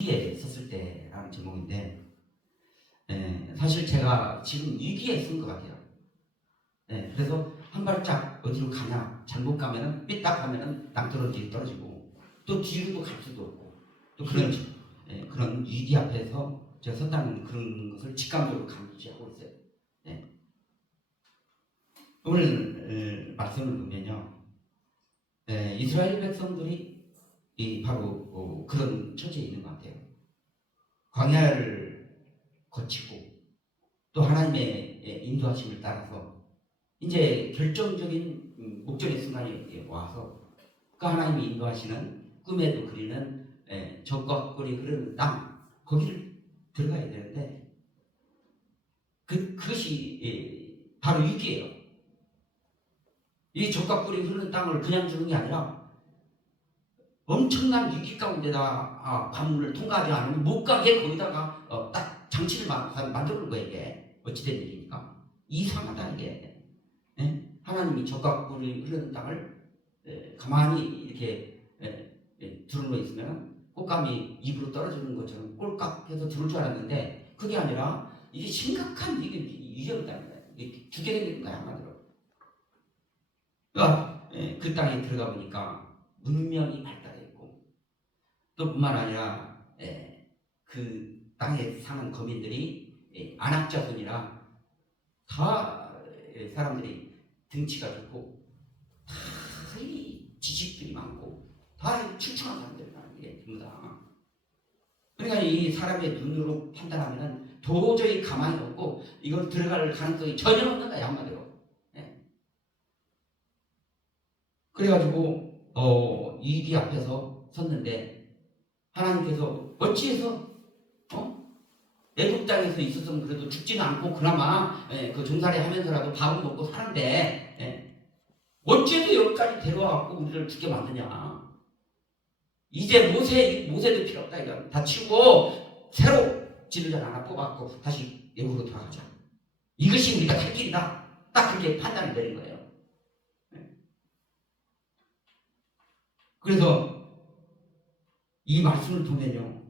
위기에 있었을 때라는 제목인데, 사실 제가 지금 위기에 있는 것 같아요. 그래서 한 발짝 어디로 가냐, 잘못 가면은 삐딱 하면은 낭떠러지 떨어지고 또 뒤로도 갈 수도 없고 또 그런 위기 앞에서 제가 섰다는 그런 것을 직감적으로 감지하고 있어요. 오늘 말씀을 보면요, 이스라엘 백성들이 바로 그런 처지에 있는 것 같아요. 광야를 거치고 또 하나님의 인도하심을 따라서 이제 결정적인 목적의 순간이 와서 그 하나님이 인도하시는 꿈에도 그리는 적과 꿀이 흐르는 땅, 거기를 들어가야 되는데 그것이 바로 위기예요. 이 적과 꿀이 흐르는 땅을 그냥 주는 게 아니라 엄청난 위기 가운데다 관문을 통과하지 않으면 못 가게 거기다가 딱 장치를 만들어 놓은 거예요. 이게 어찌된 일입니까? 이상하다 이게. 하나님이 적과 꿀이 흐르는 땅을 가만히 이렇게 들어놓여 있으면 꽃감이 입으로 떨어지는 것처럼 꼴깍해서 들을 줄 알았는데 그게 아니라 이게 심각한 위협이다. 이게 죽게 되는 거야 한마디로. 그러니까 그 땅에 들어가 보니까 문명이 발달했고 또 뿐만 아니라 그 땅에 사는 거민들이 안악자손이라 다 사람들이 등치가 좋고 다 지식들이 많고 다 출중한 사람들이라는 게 전부 다. 그러니까 이 사람의 눈으로 판단하면 도저히 가만히 없고 이걸 들어갈 가능성이 전혀 없는 거야 한마디로. 그래가지고 위기 앞에서 섰는데 하나님께서 어찌해서 애굽 땅에서 있었으면 그래도 죽지는 않고 그나마 그 종살이 하면서라도 밥은 먹고 사는데 어째도 여기까지 데려와갖고 우리를 죽게 만드냐. 이제 모세도 필요 없다. 이거 다 치우고 새로 지도자 하나 뽑아갖고 다시 애굽으로 돌아가자. 이것이 우리가 살 길이다. 딱 그렇게 판단을 내린 거예요. 그래서 이 말씀을 보면요,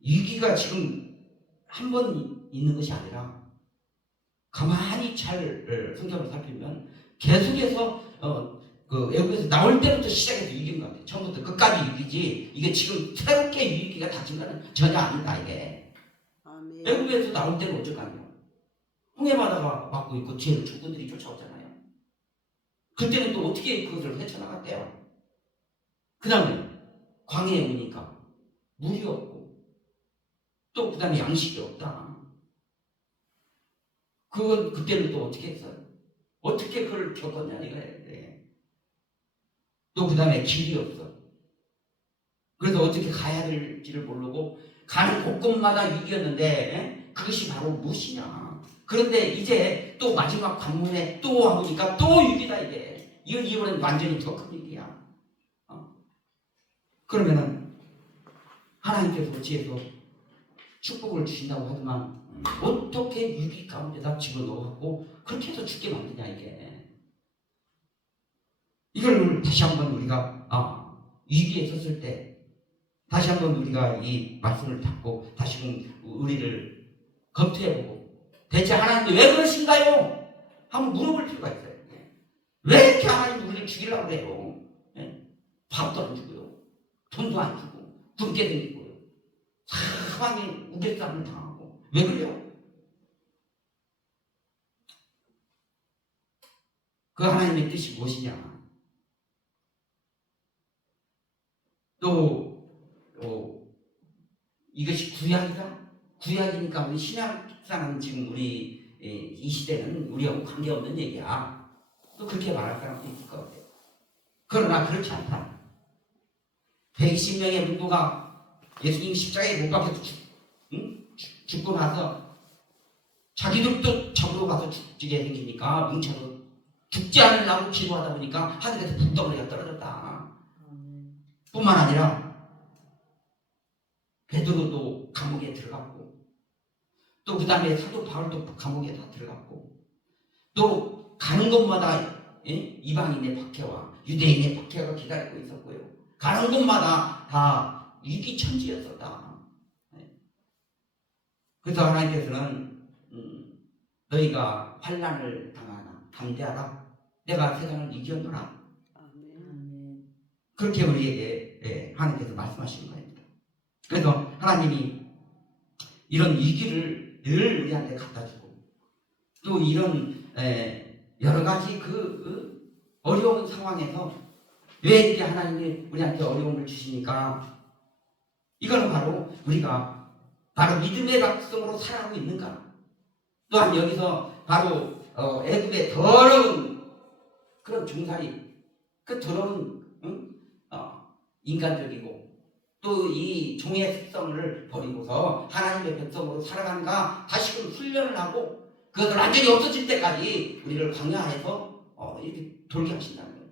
위기가 지금 한 번 있는 것이 아니라 가만히 잘 성경을 살피면 계속해서 그 애국에서 나올 때부터 시작해서 위기인 것 같아요. 처음부터 끝까지 위기지 이게 지금 새롭게 위기가 닥친 거는 전혀 아니다 이게. 애국에서 나올 때는 어쩔까요? 홍해바다가 막고 있고 뒤에는 적군들이 쫓아오잖아요. 그때는 또 어떻게 그것을 헤쳐나갔대요? 그 다음에 광해에 오니까 물이 없고 또 그 다음에 양식이 없다. 그때는 또 어떻게 했어요? 어떻게 그걸 겪었냐 이거예요. 또 그 다음에 길이 없어. 그래서 어떻게 가야 될지를 모르고 가는 곳곳마다 위기였는데 그것이 바로 무엇이냐. 그런데 이제 또 마지막 관문에 또 와보니까 또 위기다 이게. 이번엔 완전히 더 큰 위기야. 그러면은 하나님께서 어찌해서 축복을 주신다고 하지만 어떻게 위기 가운데다 집어넣어갖고 그렇게 해서 죽게 만드냐 이게. 이걸 다시 한번 우리가 위기에 섰을 때 다시 한번 우리가 이 말씀을 듣고 다시금 우리를 검토해보고 대체 하나님도 왜 그러신가요? 한번 물어볼 필요가 있어요. 왜 이렇게 하나님 우리를 죽이려고 그래요? 밥도 안 주고요, 돈도 안 주고 굶게 생기고요, 사방에 우겨싸움을 당하고 왜 그래요? 그 하나님의 뜻이 무엇이냐? 또 이것이 구약이다? 구약이니까 우리 신약사는 지금 우리 이 시대는 우리하고 관계없는 얘기야. 또 그렇게 말할 사람도 있을 것 같아요. 그러나 그렇지 않다. 120명의 문도가 예수님 십자가에 못 박혀서 죽고 나서 자기들도 적으로 가서 죽게 생기니까 뭉쳐서 죽지 않으려고 기도하다 보니까 하늘에서 불덩어리가 떨어졌다. 뿐만 아니라 베드로도 감옥에 들어갔고 또 그 다음에 사도 바울도 감옥에 다 들어갔고 또 가는 곳마다 이방인의 박해와 유대인의 박해가 기다리고 있었고요. 가는 곳마다 다 위기천지였었다. 그래서 하나님께서는 너희가 환난을 당하나 담대하라. 내가 세상을 이겼노라. 그렇게 우리에게 하나님께서 말씀하시는 겁니다. 그래서 하나님이 이런 위기를 늘 우리한테 갖다 주고 또 이런 여러 가지 그 어려운 상황에서 왜 이렇게 하나님이 우리한테 어려움을 주시니까 이거는 바로 우리가 바로 믿음의 백성으로 살아가고 있는가, 또한 여기서 바로 애굽의 더러운 그런 종살이, 그 더러운 인간적이고 또 이 종의 습성을 버리고서 하나님의 백성으로 살아가는가 다시금 훈련을 하고 그것을 완전히 없어질 때까지 우리를 광야에서 이렇게 돌게 하신다는 거예요.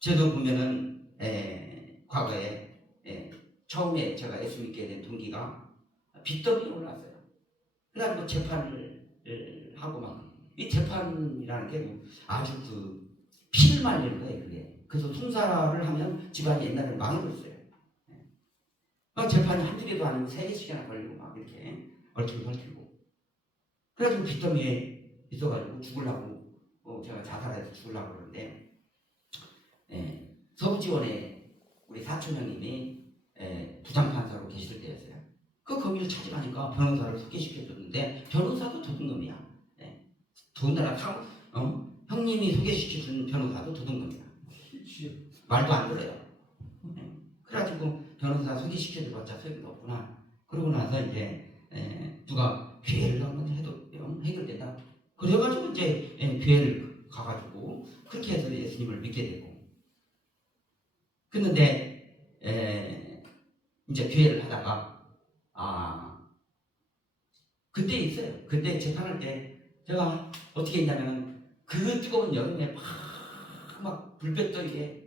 저도 보면은 과거에 처음에 제가 예수 믿게 된 동기가 빚더미에 올랐어요. 그래가지고 재판을 하고 막 이 재판이라는 게 아주 그 피를 말리는 거예요, 그게. 그래서 송사를 하면 집안이 옛날에 망해버렸어요. 재판이 한두 개도 아니고 3-4시간이나 걸리고 막 이렇게 얽히고 그래가지고 빚더미에 있어가지고 죽으려고 제가 자살해서 죽으려고 그러는데 서부지원에 우리 사촌 형님이 부장판사로 계실 때였어요. 거기를 찾아가니까 변호사를 소개시켜줬는데 변호사도 도둑놈이야. 더군다나 형님이 소개시켜준 변호사도 도둑놈이야. 말도 안 들어요. 그래가지고 변호사 소개시켜줘봤자 소용이 없구나. 그러고 나서 이제 누가 교회를 한번 해도 해결된다. 그래가지고 이제 교회를 가가지고 그렇게 해서 예수님을 믿게 되고. 그런데 이제 교회를 하다가 그때 있어요. 그때 재판할 때 제가 어떻게 했냐면 그 뜨거운 여름에 막 불볕더위에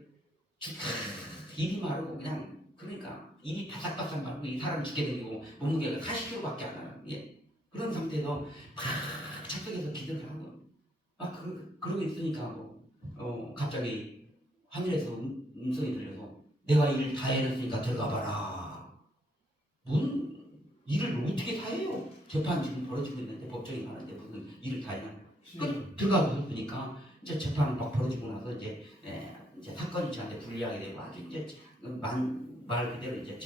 입이 마르고 그냥 그러니까 입이 바삭바삭 마르고 이 사람 죽게 되고 몸무게가 40kg밖에 안 나요. 그런 상태에서 막 착석해서 기도를 하고 막 그러고 있으니까 갑자기 하늘에서 음성이 들려서 내가 일 다 해놨으니까 들어가 봐라. 뭔 일을 어떻게 다 해요? 재판 지금 벌어지고 있는데 법정이 많은데 무슨 일을 다 해놔? 들어가고 보니까 이제 재판 막 벌어지고 나서 이제 사건이 저한테 불리하게 되고 아주 이제 말 그대로 이제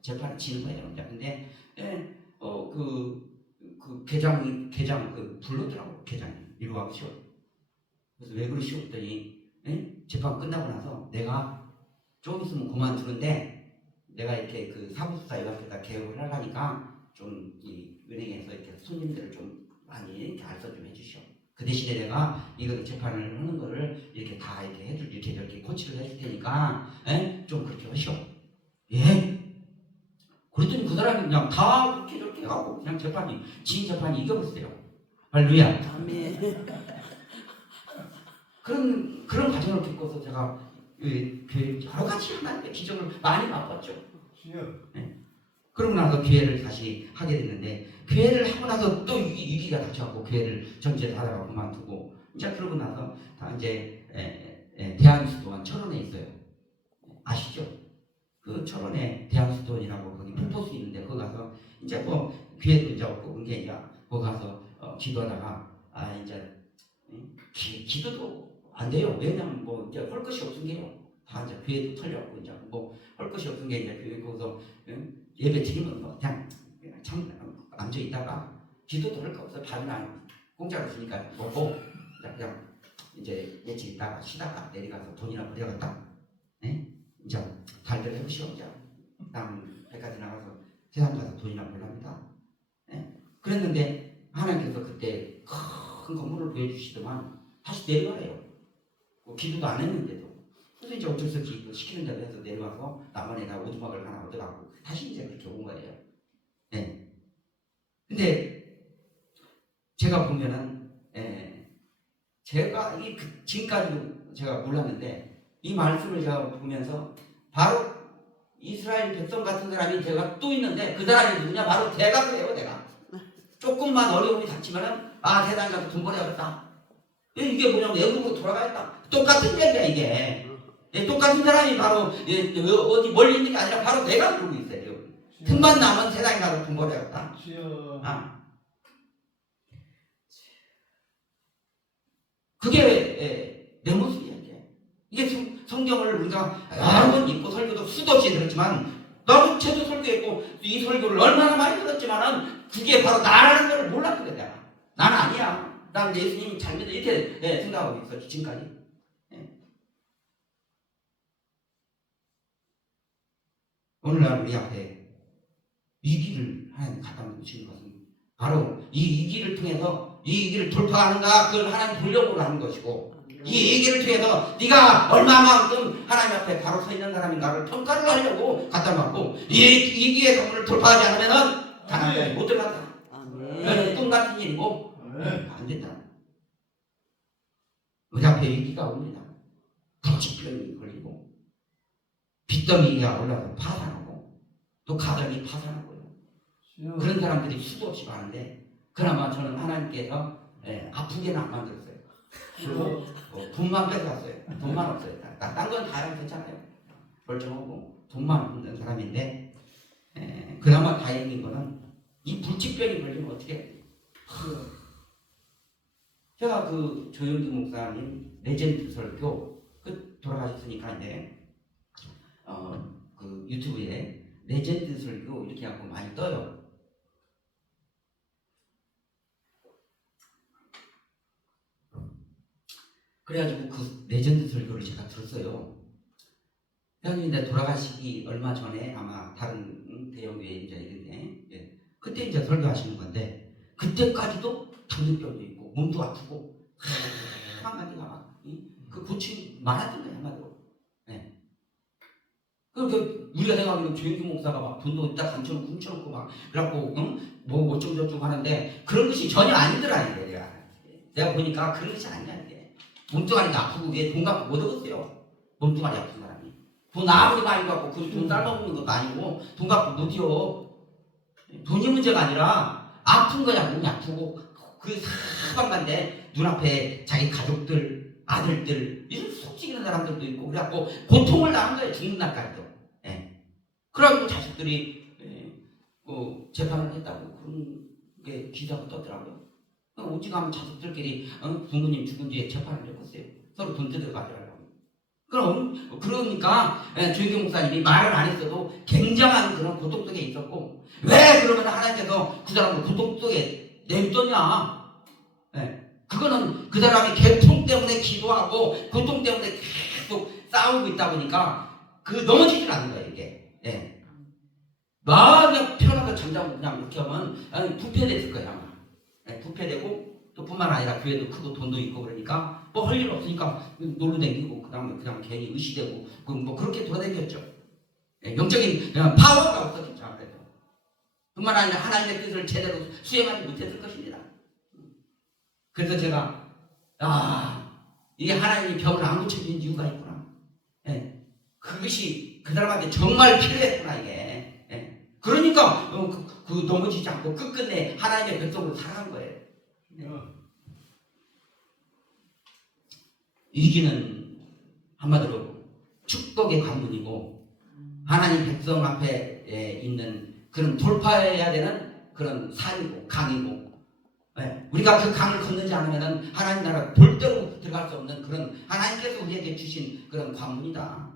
재판을 지는 거예요. 근데 그 계장 불렀더라고. 계장이 이리 와보시오. 그래서 왜 그러시오? 했더니 재판 끝나고 나서 내가 좀 있으면 그만두는데 내가 이렇게 그 사무소사 이렇게 개업을 하려니까 좀 이 은행에서 이렇게 손님들을 좀 많이 이렇게 알선 좀 해주시오. 그 대신에 내가 이거 재판을 하는 거를 이렇게 다 이렇게 해줄 이렇게 저렇게 코치를 해줄 테니까 좀 그렇게 하시오. 예? 그랬더니 그 사람이 그냥 다 그렇게 저렇게 하고 그냥 지인 재판이 이겨버렸어요. 할렐루야. 아멘. 그런 과정을 겪어서 제가 여러 가지 하나님의 기적을 많이 맛봤죠. 네. 그러고 나서 교회를 다시 하게 됐는데 교회를 하고 나서 또 위기가 닥쳐갖고 교회를 전체 닫아가 그만두고 이제 그러고 나서 다 이제 대한수도원 철원에 있어요. 아시죠? 그 철원에 대한수도원이라고 거기 풀포수 있는데 거기 가서 이제 교회도 이제 없고 그게 이제 거기 가서 기도하다가 이제 기도도 안 돼요. 왜냐면 이제 할 것이 없은 게요. 다 이제 교회도 털렸고 이제 할 것이 없은 게 이제 교회 거기서 예배 드리면 그냥 참 앉아 있다가 기도도 할 거 없어. 밥이나 공짜로 주니까 먹고 그냥 이제 며칠 있다가 쉬다가 내려가서 돈이나 버려갔다. 이제 달들 해보시오. 이제 다음 백화점 나가서 세상 가서 돈이나 벌랍니다. 그랬는데 하나님께서 그때 큰 건물을 보여주시더만 다시 내려가래요. 기도도 안 했는데도. 그래서 이제 어쩔 수 없이 시키는 대로 해서 내려와서 남원에다 오두막을 하나 얻어가고 다시 이제 그렇게 온 거예요. 근데 제가 보면은 제가 지금까지도 제가 몰랐는데 이 말씀을 제가 보면서 바로 이스라엘 백성 같은 사람이 제가 또 있는데 그 사람이 누구냐? 바로 내가 그래요. 내가 조금만 어려움이 닥치면은 세상 가서 돈 벌어야겠다. 이게 뭐냐면 애국으로 돌아가겠다. 똑같은 얘기야 이게. 예, 똑같은 사람이 바로 어디 멀리 있는 게 아니라 바로 내가 그러고 있어요. 틈만 나면 세상에 가서 돈 벌어야겠다. 아. 그게 내 모습이야 이게. 이게 성경을 우리가 여러 번 읽고 설교도 수도 없이 들었지만 나도 저도 설교했고 이 설교를 얼마나 많이 들었지만은 그게 바로 나라는 걸 몰랐거든 내가. 난 아니야. 난 예수님이 잘 믿어 이렇게 생각하고 있어 지금까지. 오늘날 우리 앞에 위기를 하나님 갖다 놓으시는 것은 바로 이 위기를 통해서 이 위기를 돌파하는가 그걸 하나님 보려고 하는 것이고 이 위기를 통해서 네가 얼마만큼 하나님 앞에 바로 서 있는 사람인가를 평가를 하려고 갖다 놨고 이 위기의 성문을 돌파하지 않으면 가나안에 못 들어간다. 그건 꿈 같은 일이고 안 된다. 우리 앞에 위기가 옵니다. 불치병이 걸리고 빚더미가 올라서 파산하고 또 가정이 파산하고요. 그런 사람들이 수도 없이 많은데 그나마 저는 하나님께서 아프게는 안 만들었어요. 돈만 뺏어갔어요. 돈만 없어요. 딴 건 다 괜찮아요. 멀쩡하고 돈만 없는 사람인데 그나마 다행인 거는 이 불치병이 걸리면 어떻게 해요? 제가 그 조영기 목사님 레전드 설교 돌아가셨으니까 이제 그 유튜브에 레전드 설교 이렇게 하고 많이 떠요. 그래가지고 그 레전드 설교를 제가 들었어요. 회장님인데 돌아가시기 얼마 전에 아마 다른 대형교회 이제 이런데 그때 이제 설교하시는 건데 그때까지도 당뇨병도 있고 몸도 아프고 한 가지가 막 그 고침 많았던 거예요 한마디로. 그 우리가 생각하면 조영기 목사가 막 돈도 딱 감춰놓고 훔쳐놓고 막 그래갖고 뭐 어쩌고저쩌고 하는데 그런 것이 전혀 아니더라 이게 내가 보니까 그런 것이 아니야 이게. 몸뚱아리도 아프고 그게 돈 갖고 못 얻었어요. 몸뚱아리 아픈 사람이 돈 아무리 많이 갖고 그 돈 삶아먹는 것도 아니고 돈 갖고 못 이어. 돈이 문제가 아니라 아픈 거야. 몸이 아프고 그 사방간데 눈앞에 자기 가족들 아들들 이런 속삭이는 사람들도 있고 그래갖고 고통을 당한 거예요. 죽는 날까지도. 그래가지고 자식들이 재판을 했다고 그런 게 기사가 떴더라고요. 오직 하면 자식들끼리 부모님 죽은 뒤에 재판을 했었어요. 서로 돈 뜯어가더라고요. 그러니까 조영기 목사님이 말을 안 했어도 굉장한 그런 고통 속에 있었고 왜 그러면 하나님께서 그 사람을 고통 속에 내줬냐? 그거는 그 사람이 개통 때문에 기도하고 고통 때문에 계속 싸우고 있다 보니까 그 넘어지질 않는 거예요 이게. 그냥 편하게 잠자고 그냥 이렇게 하면 부패됐을 거예요 아마. 부패되고 또 뿐만 아니라 교회도 크고 돈도 있고 그러니까 뭐 할 일 없으니까 놀러 다니고 그냥 괜히 의시되고 뭐 그렇게 돌아다녔죠. 영적인 파워가 없었겠죠 아무래도. 뿐만 아니라 하나님의 뜻을 제대로 수행하지 못했을 것입니다. 그래서 제가 이게 하나님이 병을 안 고쳐주는 이유가 있구나. 그것이 그 사람한테 정말 필요했구나 이게. 그러니까 넘어지지 않고 끝끝내 하나님의 백성으로 살아간 거예요. 위기는 한마디로 축복의 관문이고 하나님 백성 앞에 있는 그런 돌파해야 되는 그런 산이고 강이고 우리가 그 강을 건너지 않으면 하나님 나라 절대로 들어갈 수 없는 그런 하나님께서 우리에게 주신 그런 관문이다.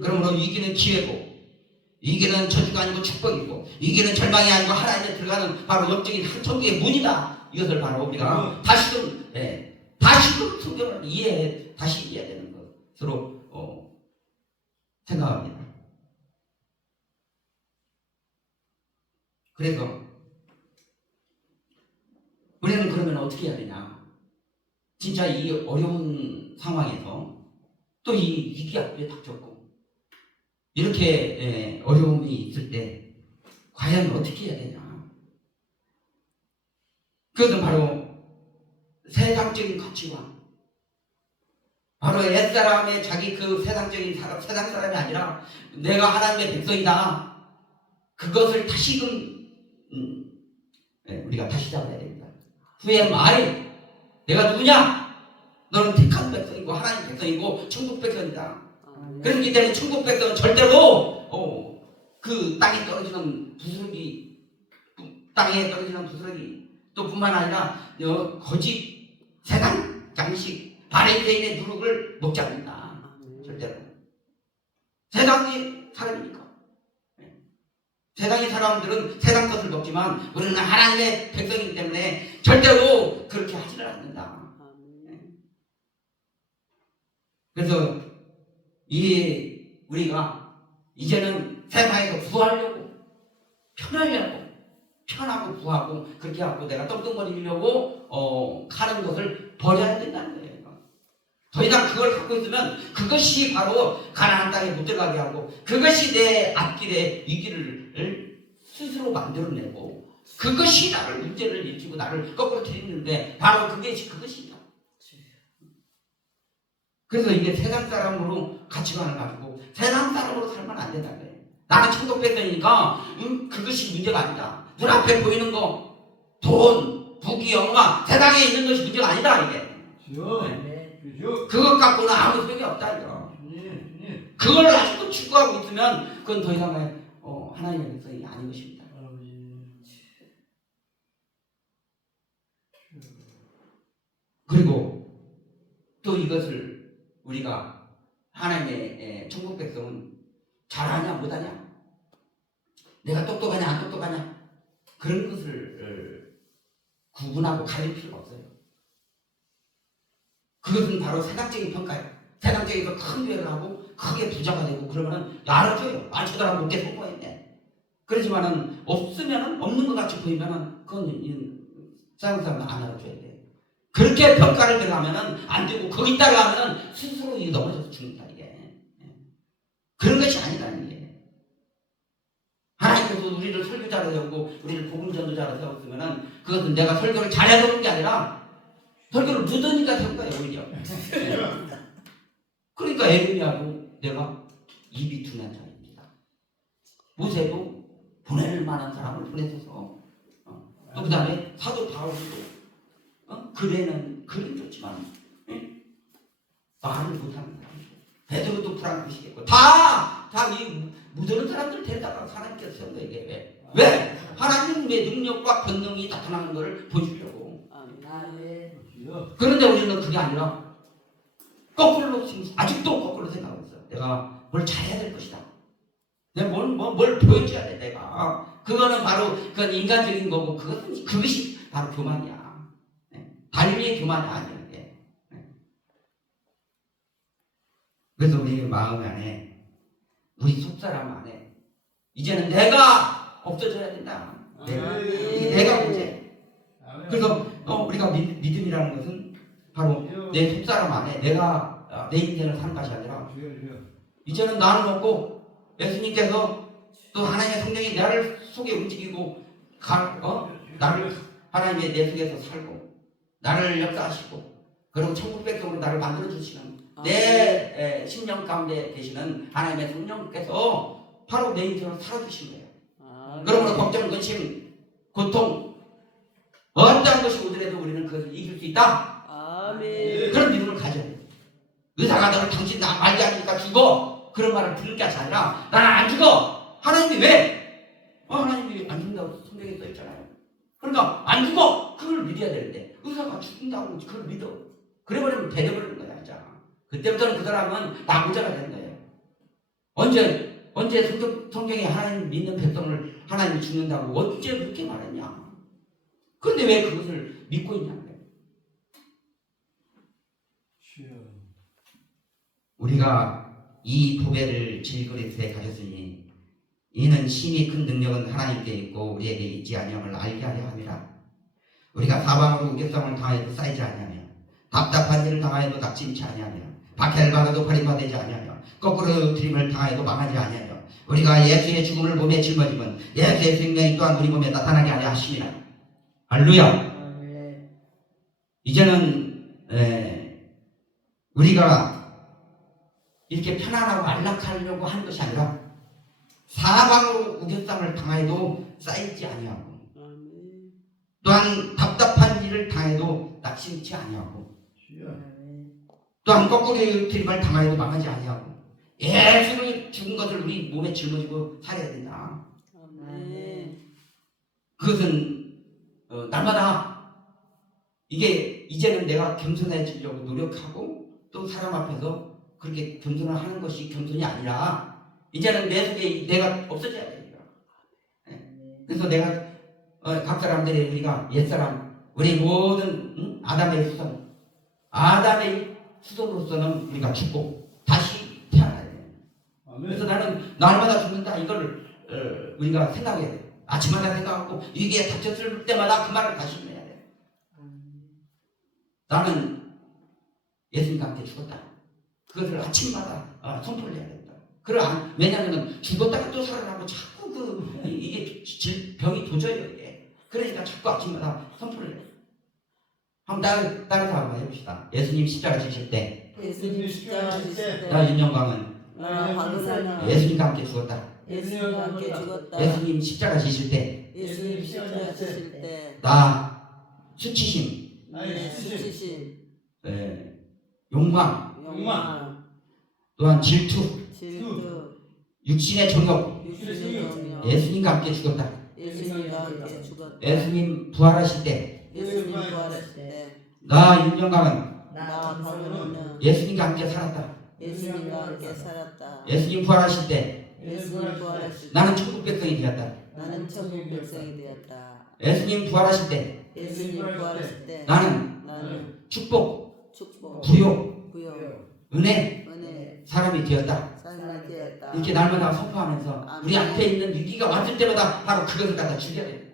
그러므로 위기는 기회고 위기는 저주가 아니고 축복이고 위기는 절망이 아니고 하나님께 들어가는 바로 영적인 천국의 문이다. 이것을 바로 우리가 다시금 성경을 다시 이해해야 되는 것으로 생각합니다. 그래서 우리는 그러면 어떻게 해야 되냐? 진짜 이 어려운 상황에서 또 이 위기가 왜 닥쳤고 이렇게 어려움이 있을 때 과연 어떻게 해야 되냐? 그것은 바로 세상적인 가치관, 바로 옛사람의 자기 그 세상적인 사람, 세상 사람이 아니라 내가 하나님의 백성이다. 그것을 다시금 우리가 다시 잡아야 됩니다. 후에 말 내가 누구냐? 너는 택한 백성이다. 백성이고 하나님 백성이고 천국 백성이다. 그렇기 때문에 천국 백성은 절대로 그 땅에 떨어지는 부스러기, 땅에 떨어지는 부스러기 또 뿐만 아니라 거짓 세상 장식 바리새인의 누룩을 먹지 않는다. 절대로. 세상의 사람이니까. 세상의 사람들은 세상 것을 먹지만 우리는 하나님의 백성이기 때문에 절대로 그렇게 하지를 않는다. 그래서 우리가 이제는 세상에서 구하려고 편하고 구하고 그렇게 하고 내가 떵떵거리려고 하는 것을 버려야 된다는 거예요. 더 이상 그걸 갖고 있으면 그것이 바로 가나안 땅에 못 들어가게 하고 그것이 내 앞길에 이 길을 스스로 만들어내고 그것이 나를 문제를 일으키고 나를 거꾸로 들이는데 바로 그것이다. 그래서 이게 세상 사람으로 가치관을 가지고 세상 사람으로 살면 안 된다는 거예요. 나는 천국 백성이니까 그것이 문제가 아니다. 눈앞에 보이는 거, 돈, 부귀, 영화, 세상에 있는 것이 문제가 아니다 이게. 그것 갖고는 아무 소용이 없다 이거. 그걸 아직도 추구하고 있으면 그건 더 이상의 하나님의 백성이 아닌 것입니다. 그리고 또 이것을 우리가 하나님의 천국 백성은 잘하냐 못하냐, 내가 똑똑하냐 안 똑똑하냐 그런 것을 구분하고 가릴 필요가 없어요. 그것은 바로 세상적인 평가예요. 세상적인 큰 교회를 하고 크게 부자가 되고 그러면은 알아줘요. 쳐다보면 못게 성공했네. 그렇지만은 없으면은 없는 것 같이 보이면은 그건 세상 사람은 안 알아줘야 돼. 그렇게 평가를 들어가면은 안 되고 거기 따라가면은 스스로 넘어져서 죽는다 이게. 그런 것이 아니라는 게. 하나님께서 우리를 설교자로 세우고 우리를 복음 전도자로 세웠으면은 그것은 내가 설교를 잘해서 그런 게 아니라 설교를 묻으니까 세운 거예요 오히려. 그러니까 에르미야도 내가 입이 둔한 자입니다. 모세도 보낼 만한 사람을 보내줘서 또 그 다음에 사도 바울도 글은 좋지만 말을 못하는 사람, 베드로도 불안하시겠고 다이 묻는 사람들 데려다가 하나님께서 세운 거예요. 이게 왜? 하나님의 능력과 권능이 나타나는 것을 보여주려고. 그런데 우리는 그게 아니라 거꾸로 아직도 거꾸로 생각하고 있어요. 내가 뭘 잘해야 될 것이다. 내가 뭘 보여줘야 돼. 내가 그거는 바로 그건 인간적인 거고 그것이 바로 교만이야. 달리의 교만이 아니에요. 그래서 우리 마음 안에 우리 속사람 안에 이제는 내가 없어져야 된다. 내가 문제. 그래서 우리가 믿음이라는 것은 바로 내 속사람 안에 내가 내 인생을 사는 것이 아니라 이제는 나는 없고 예수님께서 또 하나님의 성령이 나를 속에 움직이고 나를 하나님의 내 속에서 살고 나를 역사하시고 그리고 천국 백성으로 나를 만들어주시는 내 심령 가운데 계시는 하나님의 성령께서 바로 내 인생을 살아주신 거예요. 그러므로 걱정, 근심, 고통 어떠한 것이 오더라도 우리는 그것을 이길 수 있다. 아멘. 그런 믿음을 가져야 돼요. 의사가 너를 당신 나 말기 하니까 죽어 그런 말을 들을 게 아니라 나는 안 죽어. 하나님이 왜? 하나님이 안 죽는다고 성경에 써있잖아요. 그러니까 안 죽어. 그걸 믿어야 되는데 의사가 죽는다고 그걸 믿어. 그래버리면 되려버리는 거야. 진짜. 그때부터는 그 사람은 나부자가 되는 거예요. 언제 성경에 하나님 믿는 백성을 하나님이 죽는다고 언제 그렇게 말했냐. 그런데 왜 그것을 믿고 있냐는 거예요. 우리가 이 보배를 질그릇에 가졌으니 이는 심히 큰 능력은 하나님께 있고 우리에게 있지 아니함을 알게 하려 함이라. 우리가 사방으로 우겨쌈을 당하여도 쌓이지 아니하며 답답한 일을 당하여도 낙심치 아니하며 박해를 받아도 버림받지 아니하며 거꾸로 들임을 당하여도 망하지 아니하며 우리가 예수의 죽음을 몸에 짊어지면 예수의 생명이 또한 우리 몸에 나타나게 하려 하심이라. 할렐루야. 이제는 우리가 이렇게 편안하고 안락하려고 하는 것이 아니라 사방으로 우겨쌈을 당하여도 쌓이지 아니하고 또한 답답한 일을 당해도 낙심치 아니하고 또한 거꾸로 드림을 당하여도 망하지 아니하고 예수를 죽은 것을 우리 몸에 짊어지고 살아야 된다. 그것은 날마다 이게 이제는 내가 겸손해지려고 노력하고 또 사람 앞에서 그렇게 겸손을 하는 것이 겸손이 아니라 이제는 내 속에 내가 없어져야 됩니다. 그래서 내가 각 사람들이 우리가 옛사람 우리 모든 아담의 수선으로서는 우리가 죽고 다시 태어나야 돼요. 그래서 나는 날마다 죽는다 이걸 우리가 생각해야 돼요. 아침마다 생각하고 이게 닥쳤을 때마다 그 말을 다시 해야 돼요. 나는 예수님과 함께 죽었다. 그것을 아침마다 선포를 해야 된다. 왜냐하면 죽었다가 또 살아나고 자꾸 이게 병이 도져요 이게. 그러니까 자꾸 아침마다 선포를 해요. 한번 따라서 한번 해봅시다. 예수님 십자가 지실 때 나 윤영광은 예수님과 함께 죽었다. 예수님 십자가 지실 때 나 수치심 욕망 또한 질투 육신의 정욕 예수님과 함께 죽었다. 예수님 부활하실 때 나 윤영광은 예수님과 함께 살았다. 예수님 부활하실 때 나는 천국 백성이 되었다. 예수님 부활하실 때 나는 축복, 부요, 은혜 사람이 되었다. 이렇게 날마다 선포하면서 우리 앞에 있는 위기가 왔을 때마다 바로 그것을 갖다 죽여야 돼요.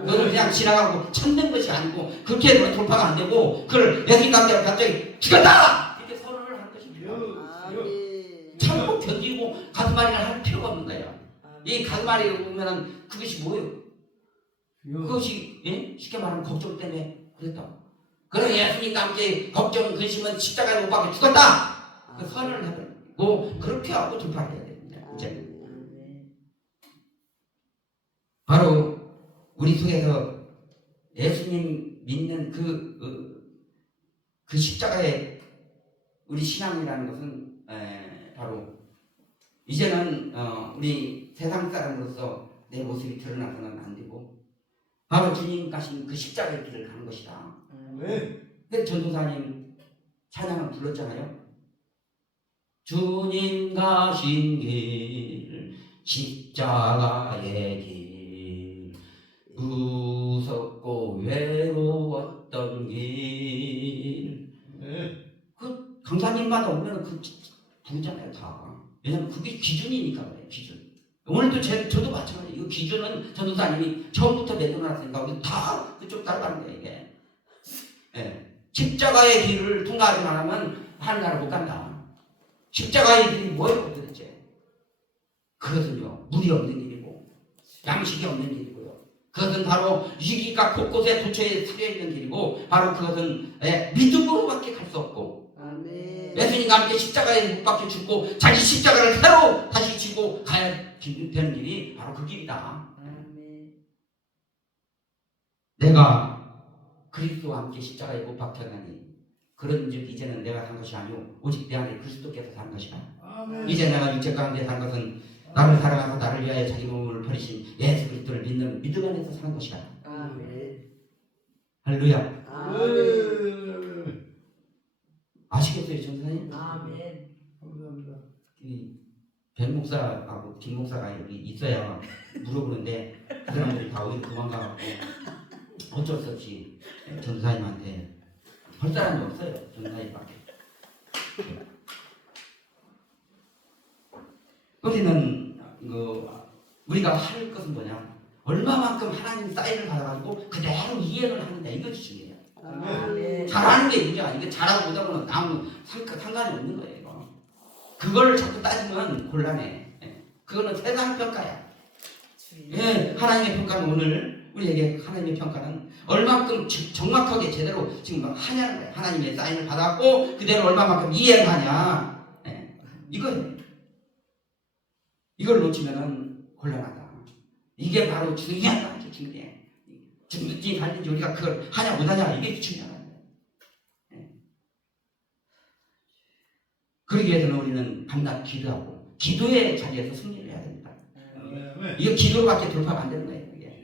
그것을 그냥 지나가고 참는 것이 아니고 그렇게 해도 돌파가 안 되고 그걸 예수님 가운데 갑자기 죽였다! 이렇게 선언을 하는 것입니다. 참고 견디고 가슴앓이를 할 필요가 없는 거예요. 이 가슴앓이를 보면은 그것이 뭐예요? 그것이 쉽게 말하면 걱정 때문에 그랬다. 그래 예수님과 함께 걱정 근심은 십자가에 못 박혀 죽었다! 그 선언을 하고 그렇게 하고 돌파를 해야 됩니다. 이제 바로 우리 속에서 예수님 믿는 그 십자가의 우리 신앙이라는 것은 바로 이제는 우리 세상 사람으로서 내 모습이 드러나서는 안 되고 바로 주님 가신 그 십자가의 길을 가는 것이다. 그래서 전도사님 찬양을 불렀잖아요. 주님 가신 길 십자가의 길 무섭고 외로웠던 길. 그 강사님마다 오면 그 부르잖아요 다. 왜냐면 그게 기준이니까 그래요. 기준. 오늘도 저도 마찬가지예요. 이거 기준은 전도사님이 처음부터 내려놨으니까 다 그쪽 따라가는 거예요 이게. 십자가의 길을 통과하지 않으면 하늘나라 못 간다. 십자가의 길이 뭐예요 도대체? 그것은요 물이 없는 길이고 양식이 없는 길이고요. 그것은 바로 위기가 곳곳에 도처에 쓰여 있는 길이고 바로 그것은 믿음으로밖에 갈 수 없고 예수님과 함께 십자가에 못 박혀 죽고 자기 십자가를 새로 다시 지고 가야 되는 길이 바로 그 길이다. 내가 그리스도와 함께 십자가에 못 박혔나니 그런즉 이제는 내가 산 것이 아니오 오직 내 안에 그리스도께서 산 것이다. 이제 내가 육체 가운데 산 것은 나를 사랑하고 나를 위하여 자기 몸을 버리신 예수 그리스도를 믿는 믿음 안에서 사는 것이다. 할렐루야. 아시겠어요, 전사님? 아멘. 감사합니다. 벤 목사하고 김 목사가 여기 있어야 물어보는데 그 사람들이 다 어디 도망가고 어쩔 수 없이 전사님한테 할 사람이 없어요. 전사님밖에. 우리는 우리가 할 것은 뭐냐? 얼마만큼 하나님 사인을 받아가지고 그대로 이행을 하느냐 이것이 중요해요. 잘하는 게 문제가 아니고 잘하고 못하고는 아무 상관이 없는 거예요. 이거. 그걸 자꾸 따지면 곤란해. 그거는 세상 평가야. 하나님의 평가는 오늘 우리에게 하나님의 평가는 얼마만큼 정확하게 제대로 지금 하냐는 거예요. 하나님의 사인을 받았고 그대로 얼마만큼 이행하냐. 이거예요. 이걸 놓치면은 곤란하다. 이게 바로 중요하다. 중요해. 중요히 달린지 우리가 그걸 하냐 못하냐 이게 중요하다. 그러기 위해서는 우리는 밤낮 기도하고 기도의 자리에서 승리를 해야 됩니다. 이거 기도로밖에 돌파가 안 되는 거예요. 이게.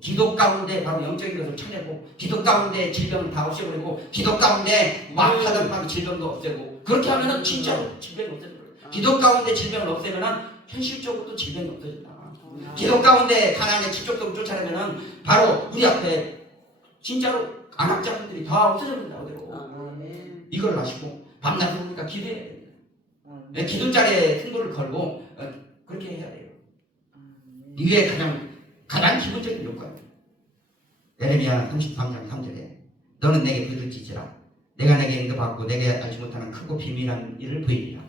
기도 가운데 바로 영적인 것을 쳐내고 기도 가운데 질병을 다 없애버리고 기도 가운데 막 하던 질병도 없애고 그렇게 하면은 진짜로 질병이 없어져요. 기도 가운데 질병을 없애면은 현실적으로도 질병이 없어진다. 기도 가운데 가난의 직접적으로 쫓아내면은 바로 우리 앞에 진짜로 안학자분들이 다 없어집니다. 어디로. 이걸 아시고 밤낮 우리가 기도해야 됩니다. 기도 자리에 승부를 걸고 그렇게 해야 돼요. 이게 가장 기본적인 요건이에요. 예레미야 33장 3절에 너는 내게 부르짖으라 내가 내게 응답하고 내게 알지 못하는 크고 비밀한 일을 보이리라.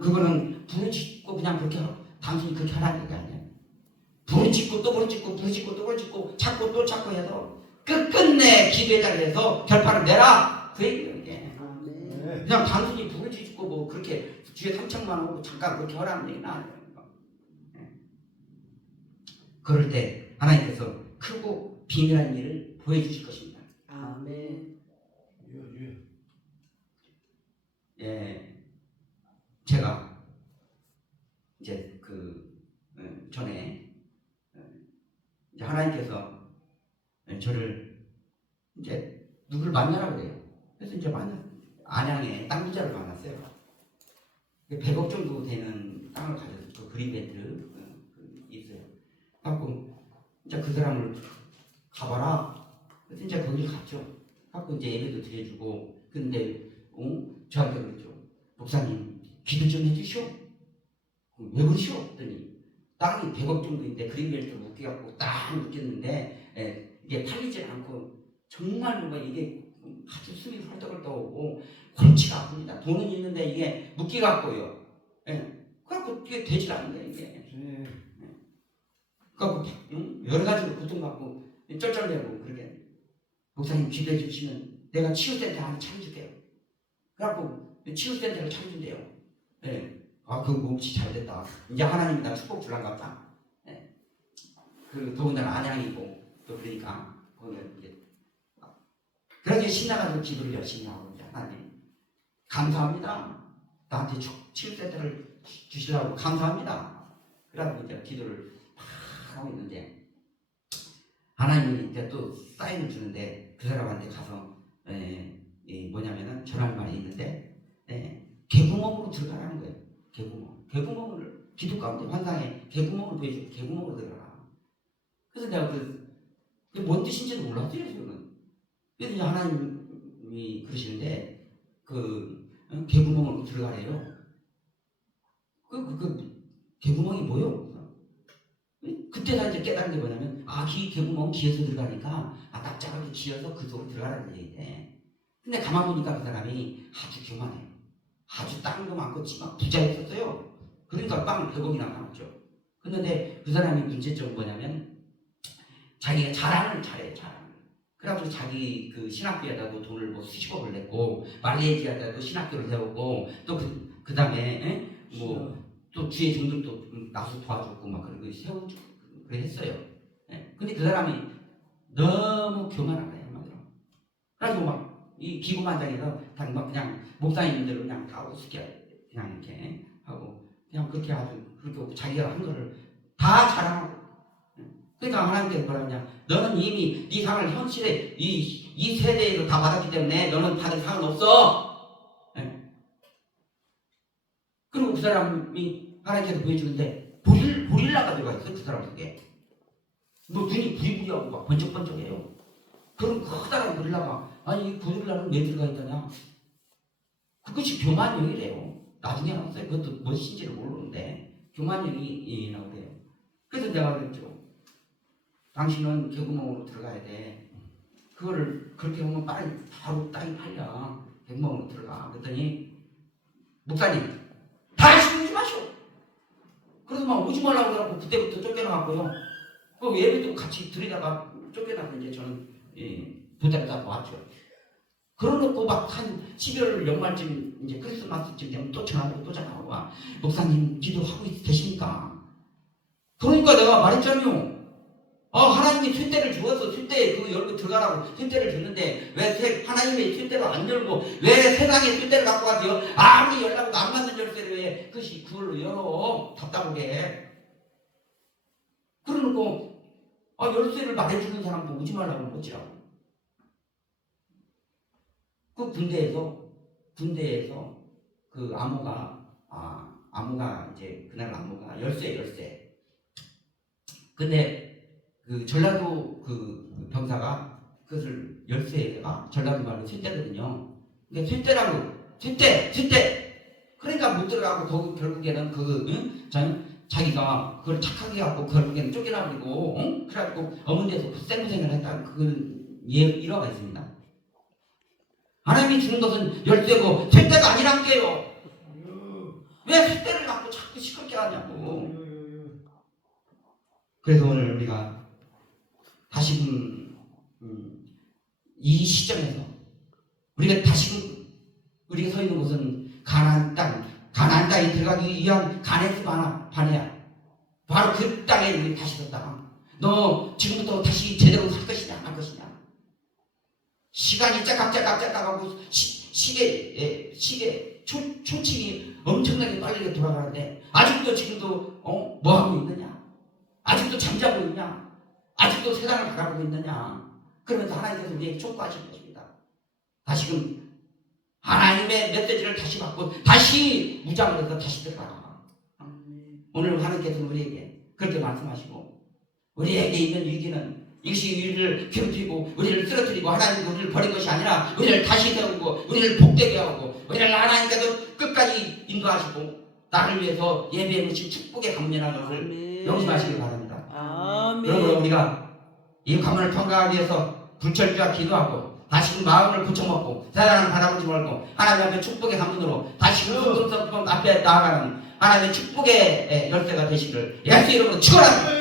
그거는 부르짖고 그냥 그렇게 단순히 그렇게 하라는 게 아니에요. 부르짖고 또 부르짖고 부르짖고 또 부르짖고 찾고 또 찾고 해서 끝끝내 기도의 자리에서 결판을 내라. 그 얘기예요. 이게. 그냥 단순히 부르짖고 뭐 그렇게 주에 3천만 원 잠깐 그렇게 하라는 얘기는 아니에요. 그럴 때 하나님께서 크고 비밀한 일을 보여주실 것입니다. 아멘. 예, 제가 이제 전에 이제 하나님께서 저를 이제 누구를 만나라고 그래요. 그래서 이제 안양에 땅 부자를 만났어요. 100억 정도 되는 땅을 가져서 그 그린벨트 있어요. 갖고 이제 그 사람을 가봐라. 그래서 이제 거기를 갔죠. 갖고 이제 예배도 드려주고 근데 저한테 그랬죠. 목사님 기도 좀 해주시오. 왜 그러시오? 했더니 땅이 100억 정도인데 그린벨트를 묶여갖고 딱 묶였는데 이게 팔리지 않고 정말 뭐 이게 아주 숨이 헐떡헐떡 오고 골치가 아픕니다. 돈은 있는데 이게 묶여갖고요. 그래갖고 이게 되질 않는데 이게. 그래갖고 여러 가지로 고통받고 쩔쩔대고 그렇게 목사님 기도해 주시면 내가 치유센터 하나 차려줄게요. 그래갖고 치유센터를 차려준대요. 그거 혹시 잘됐다. 이제 하나님이 나 축복 줄란가 보다. 더군다나 안양이고 또 그러니까 거기는 이제 그렇게 신나가지고 기도를 열심히 하고 이제 하나님 감사합니다. 나한테 치유센터를 주시려고 감사합니다. 그래갖고 이제 기도를 막 하고 있는데 하나님이 이제 또 사인을 주는데 그 사람한테 가서 뭐냐면은 전할 말이 있는데 개구멍으로 들어가라는 거예요. 개구멍을 기도 가운데 환상에 개구멍을 보여주고 개구멍으로 들어가라. 그래서 내가 그게 뭔 뜻인지도 몰랐어요. 저는. 그래서 이제 하나님이 그러시는데 개구멍으로 들어가래요. 그 개구멍이 뭐요? 그때 나 이제 깨달은 게 뭐냐면 개구멍 기에서 들어가니까 납작하게 기어서 그 속으로 들어가라는 얘기인데 근데 가만 보니까 그 사람이 아주 교만해. 아주 땅도 많고 막 부자였었어요. 그러니까 빵을 100억이나 남았죠. 그런데 그 사람이 문제점은 뭐냐면 자기가 자랑을 잘해요. 자랑을. 그래가지고 자기 그 신학교에다도 돈을 뭐 수십억을 냈고 말레이시아에다도 신학교를 세우고 또 그 다음에 또 주의 종들도 나서 도와줬고 막 그런 거 세우고 그래 했어요. 근데 그 사람이 너무 교만한 거예요. 한마디로. 그래가지고 막 이 기구만장에서 막 그냥 목사님들 그냥 다 우습게 그냥 이렇게 하고 그냥 그렇게 아주 그렇게 자기가 한 거를 다 자랑하고. 그러니까 하나님께서 뭐라 그러냐? 너는 이미 네 상을 현실에 이 세대에서 다 받았기 때문에 너는 받을 상은 없어. 그리고 그 사람이 하나님께서 보여주는데 보릴라가 들어가 있어. 그 사람 속에. 뭐 눈이 부리부리하고 막 번쩍번쩍해요. 그런 커다란 보릴라가 이 보릴라는 왜 들어가 있다냐? 그것이 교만형이래요. 나중에 알았어요. 그것도 무엇인지를 모르는데 교만형이 나오래요. 그래서 내가 그랬죠. 당신은 개구멍으로 들어가야 돼. 그거를 그렇게 하면 빨리 바로 땅이 팔려. 개구멍으로 들어가. 그랬더니 목사님 다시 오지 마시오. 그래서 막 오지 말라고 그러고 그때부터 쫓겨나갔고요. 그 예배도 같이 들이다가 쫓겨나서 이제 저는 도달에다 왔죠. 그러놓고 막 한 11월 연말쯤 이제 크리스마스쯤 되면 또 전화하고 또 전화하고 와. 목사님 기도하고 계십니까? 그러니까 내가 말했잖아요. 하나님이 쇳대를 주어서 쇳대에 그 열고 들어가라고 쇳대를 줬는데 왜 하나님의 쇳대를 안 열고 왜 세상의 쇳대를 갖고 가세요? 아무리 열라고 안 맞는 열쇠를 왜 그걸로 열어? 답답하게. 그러놓고 열쇠를 말해주는 사람도 오지 말라고 그러지라고. 그 군대에서 그 암호가 이제 그날 암호가 열쇠. 근데 그 전라도 그 병사가 그것을 열쇠가 전라도 말로 쇳대거든요. 근데 쇳대. 그러니까 못 들어가고 거기 결국에는 자기가 그걸 착하게 갖고 결국에는 쫓겨나버리고 그래가지고 어문 데서 생고생을 했다. 그건 일화가 있습니다. 하나님이 주는 것은 열쇠고 쇳대가 아니란 게요. 왜 쇳대를 갖고 자꾸 시끄럽게 하냐고. 그래서 오늘 우리가 다시금 이 시점에서 우리가 우리가 서 있는 곳은 가나안 땅에 들어가기 위한 가네스 바네아. 바로 그 땅에 우리 다시 섰다. 너 지금부터 다시 제대로 살 것이냐 안 할 것이냐. 시간이 짝짝하고 시계 초침이 엄청나게 빨리 돌아가는데 아직도 지금도 뭐 하고 있느냐? 아직도 잠자고 있냐? 아직도 세상을 바라보고 있느냐? 그러면서 하나님께서 우리에게 촉구하시는 것입니다. 다시금 하나님의 메시지를 다시 받고 다시 무장을 해서 다시 들어가라. 오늘 하나님께서 우리에게 그렇게 말씀하시고 우리에게 있는 위기는 이것이 우리를 괴롭히고 우리를 쓰러뜨리고 하나님이 우리를 버린 것이 아니라 우리를 다시 세우고 우리를 복되게 하고 우리를 하나님께서 끝까지 인도하시고 나를 위해서 예배해 놓으신 축복의 감면한 것을 명심하시기 바랍니다. 그러므로 우리가 이 가문을 통과하기 위해서 불철주야 기도하고 다시금 마음을 고쳐먹고 세상을 바라보지 말고 하나님 앞에 축복의 감문으로 다시금 성금 앞에 나아가는 하나님의 축복의 열쇠가 되시기를 예수 이름으로 축원합니다.